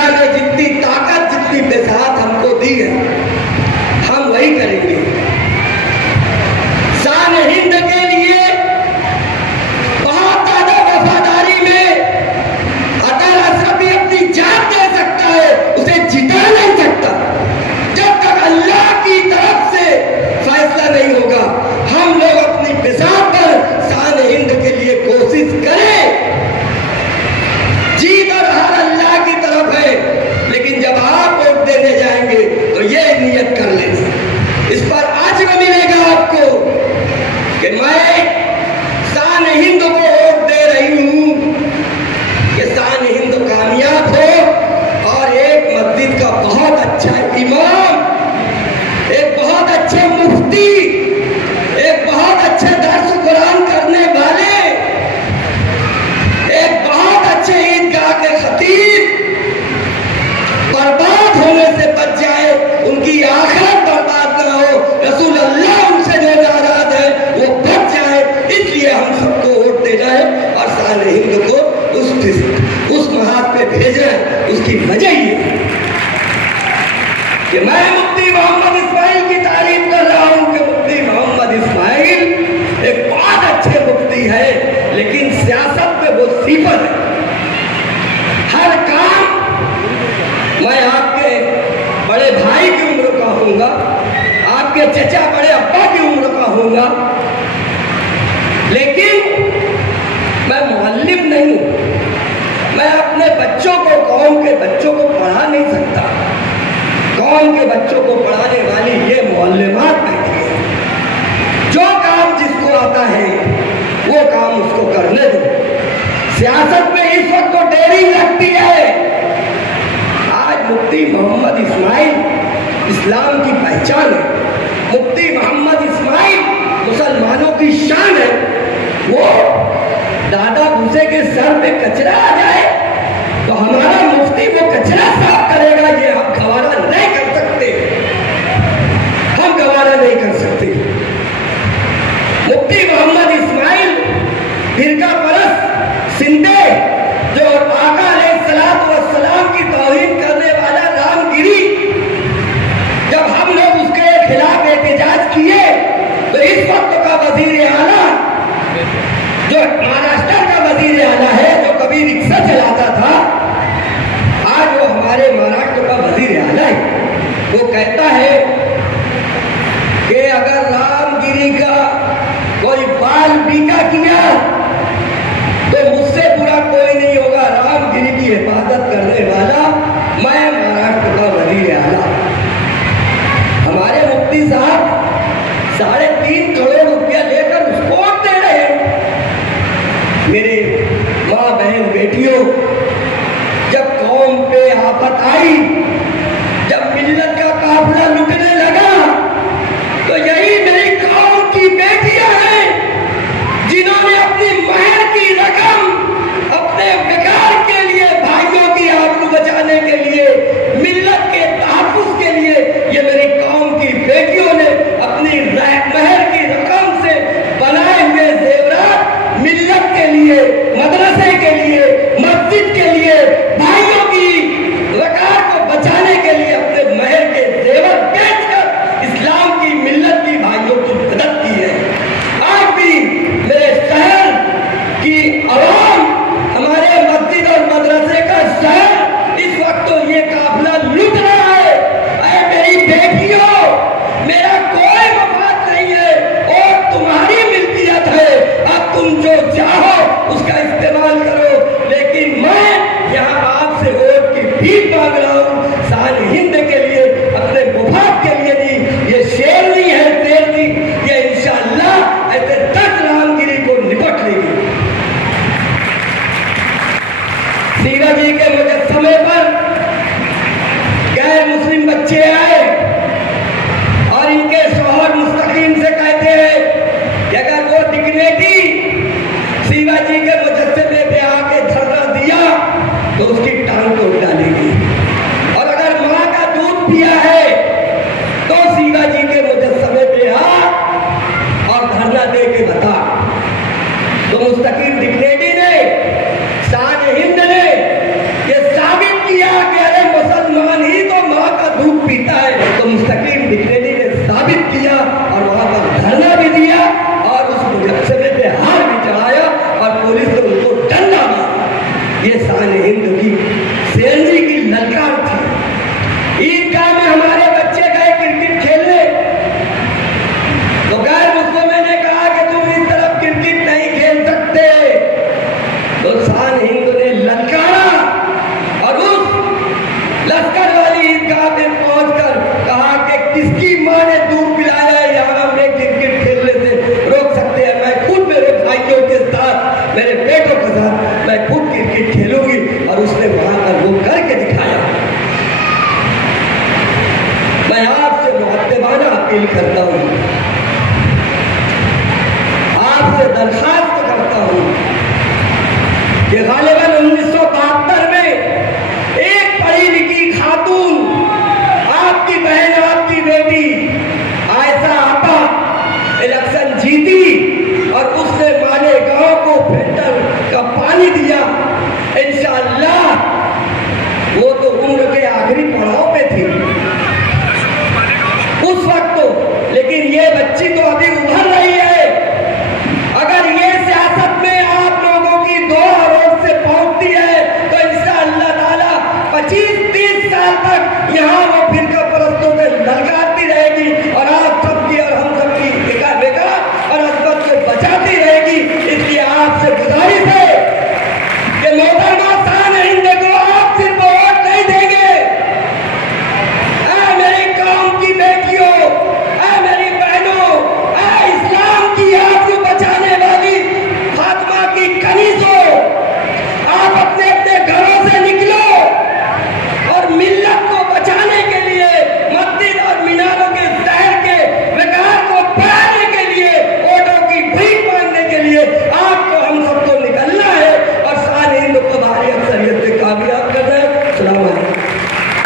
اللہ نے جتنی طاقت جتنی بساط ہم کو دی ہے ہم وہی کریں گے. شان ہند کے لیے بہت زیادہ وفاداری میں اطہر اشرفی اپنی جان دے سکتا ہے, اسے جتا نہیں سکتا جب تک اللہ کی طرف سے فیصلہ نہیں ہوگا. ہم لوگ اپنی بساط پر شان ہند کے لیے کوشش کریں. جیت اور ہار اللہ کی طرف ہے, لیکن جب آپ ووٹ دینے جائیں گے تو یہ نیت کر لیں, اس پر آج بھی ملے گا آپ کو کہ میں شان ہند کو ووٹ دے رہی ہوں کہ شان ہند کامیاب ہو اور ایک مسجد کا بہت اچھا امام, ایک بہت اچھے مفتی, ایک بہت اچھے درس قرآن کرنے والے, ایک بہت اچھے عیدگاہ کے خطیب برباد ہونے سے بچ جائے, ان کی آخرت برباد نہ ہو, رسول اللہ ان سے جو ناراض ہے وہ بچ جائے. اس لیے ہم سب کو ووٹ دینا ہے اور شان ہند کو اس محاذ پہ بھیجنا ہے. اس کی وجہ یہ ہے کہ میں مفتی محمد اسماعیل کی تعریف کر رہا ہوں کہ مفتی محمد اسماعیل ایک بہت اچھے مفتی ہے, لیکن سیاست میں وہ صفر ہے. ہر کام میں آپ کے بڑے بھائی کی عمر کا ہوں گا, آپ کے چچا بڑے ابا کی عمر کا ہوں گا, لیکن میں معلم نہیں ہوں. میں اپنے بچوں کو, قوم کے بچوں کو پڑھا نہیں سکتا. قوم کے بچوں کو پڑھانے والی یہ معلمات بیٹھی ہیں. جو کام جس کو آتا ہے وہ کام اس کو کرنے دو. سیاست میں اس وقت تو ڈیری لگتی ہے. آج مفتی محمد اسماعیل اسلام کی پہچان ہے, مفتی محمد اسماعیل مسلمانوں کی شان ہے. وہ دادا بھوسے کے سر پہ کچرا آ جائے تو ہمارا مفتی وہ کچرا صاف کرے گا, یہ ہم گوارا نہیں کر سکتے, ہم گوارا نہیں کر سکتے. مفتی محمد اسماعیل فرقہ پرست سندھے جو آقا علیہ الصلوۃ والسلام کی توہین کرنے والا رام گیری, جب ہم لوگ اس کے خلاف احتجاج کیے تو اس وقت کا وزیر اعلیٰ جو مہاراشٹر کا وزیر اعلیٰ ہے, جو کبھی رکشا چلاتا تھا, آج وہ ہمارے مہاراشٹر کا وزیر اعلیٰ ہے. وہ کہتا ہے کہ اگر رام گیری کا کوئی بال بیکا کیا تو مجھ سے برا کوئی نہیں ہوگا. رام گیری کی حفاظت کرنے والا میں مہاراشٹر کا وزیر اعلیٰ. ہمارے مفتی صاحب 3.5 کروڑ روپیہ لے کر اس کو ووٹ دے رہے ہیں. میرے ماں بہن بیٹیوں, جب قوم پہ آفت آئی, جب ملت کا قافلہ لٹنے لگا, تو یہی میری قوم کی بیٹیاں ہیں جنہوں نے اپنی مہر کی رقم اپنے بگاڑ کے لیے, بھائیوں کی آبرو بچانے کے لیے, ملت کے تحفظ کے لیے, یہ میری قوم کی بیٹیوں نے اپنی مہر کی رقم سے بنائے ہوئے زیورات ملت کے لیے, مدرسے کے لیے, مسجد کے لیے, بھائیوں کی وقار کو بچانے کے لیے اپنے مہر کے زیور بیچ کر اسلام کی, ملت کی, بھائیوں کی مدد کی ہے. آج بھی میرے شہر کی عوام, ہمارے مسجد اور مدرسے کا شہر اس وقت تو یہ قافلہ لٹ رہا ہے. اے میری بیٹیوں, میرا کوئی مفاد نہیں ہے اور تمہاری ملکیت ہے, اب تم جو چاہو اس کا استعمال کرو, لیکن میں یہاں آپ سے ووٹ کی بھیک مانگ رہا ہوں. شان ہند کے لیے, اپنے مفاد کے لیے نہیں. یہ شیرنی ہے, شیرنی, یہ انشاءاللہ ایسے 10 رام گیری کو نپٹ لے گی. سیرا جی کے مجسمے پر غیر مسلم بچے آئے اور ان کے شوہر مستقیم سے کہتے ہیں کہ اگر وہ ڈگنیٹی سیوا جی کے مجسمے پہ آ کے دھرنا دیا تو اس کی ٹانگ توڑ ڈالے گی, اور اگر ماں کا دودھ پیا ہے تو سیوا جی کے مجسمے پہ آ اور دھرنا دے کے بتا. تو مستقیم ڈگنیٹی نے, شان ہند نے یہ ثابت کیا کہ عیدگاہ میں پہنچ کر کہا کہ کس کی ماں نے دودھ پلایا ہے یہاں ہمیں کرکٹ کھیلنے سے روک سکتے ہیں؟ میں خود میرے بھائیوں کے ساتھ، میرے بیٹوں کے ساتھ میں خود کرکٹ کھیلوں گی. اور اس نے وہاں پر وہ کر کے دکھایا. میں آپ سے مؤدبانہ اپیل کرتا ہوں، آپ سے درخواست کرتا ہوں کہ غالب